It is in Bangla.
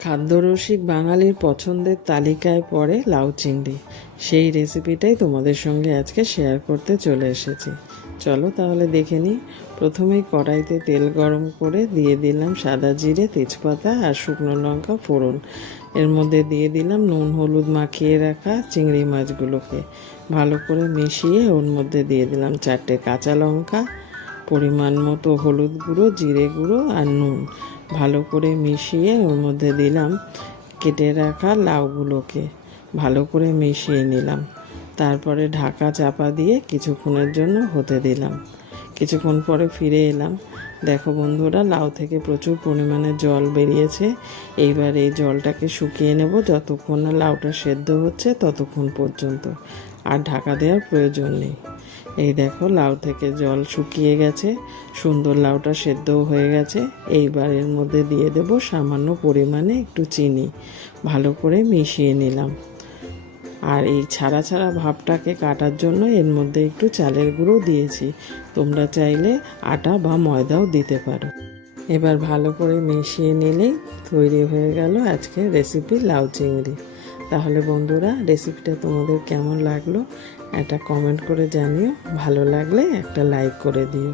খাদ্যরসিক বাঙালির পছন্দের তালিকায় পড়ে লাউ চিংড়ি। সেই রেসিপিটাই তোমাদের সঙ্গে আজকে শেয়ার করতে চলে এসেছি। চলো তাহলে দেখে নিই। প্রথমেই কড়াইতে তেল গরম করে দিয়ে দিলাম সাদা জিরে, তেজপাতা আর শুকনো লঙ্কা ফোড়ন। এর মধ্যে দিয়ে দিলাম নুন হলুদ মাখিয়ে রাখা চিংড়ি মাছগুলোকে ভালো করে মিশিয়ে ওর মধ্যে দিয়ে দিলাম 4টে কাঁচা লঙ্কা, পরিমাণ মতো হলুদ গুঁড়ো, জিরে গুঁড়ো আর নুন। ভালো করে মিশিয়ে ওর মধ্যে দিলাম কেটে রাখা লাউগুলোকে ভালো করে মিশিয়ে নিলাম। তারপরে ঢাকা চাপা দিয়ে কিছুক্ষণের জন্য হতে দিলাম। কিছুক্ষণ পরে ফিরে এলাম। দেখো বন্ধুরা, লাউ থেকে প্রচুর পরিমাণে জল বেরিয়েছে। এইবার এই জলটাকে শুকিয়ে নেব। যতক্ষণ না লাউটা সেদ্ধ হচ্ছে ততক্ষণ পর্যন্ত, আর ঢাকা দেওয়ার প্রয়োজন নেই। এই দেখো, লাউ থেকে জল শুকিয়ে গেছে, সুন্দর লাউটা সেদ্ধও হয়ে গেছে। এইবার এর মধ্যে দিয়ে দেব সামান্য পরিমাণে একটু চিনি, ভালো করে মিশিয়ে নিলাম। আর এই ছাড়া ছাড়া ভাবটাকে কাটার জন্য এর মধ্যে একটু চালের গুঁড়ো দিয়েছি। তোমরা চাইলে আটা বা ময়দাও দিতে পারো। এবার ভালো করে মিশিয়ে নিলেই তৈরি হয়ে গেল আজকের রেসিপি লাউ চিংড়ি। তাহলে বন্ধুরা, রেসিপিটা তোমাদের কেমন লাগলো একটা কমেন্ট করে জানিও। ভালো লাগলে একটা লাইক করে দিও।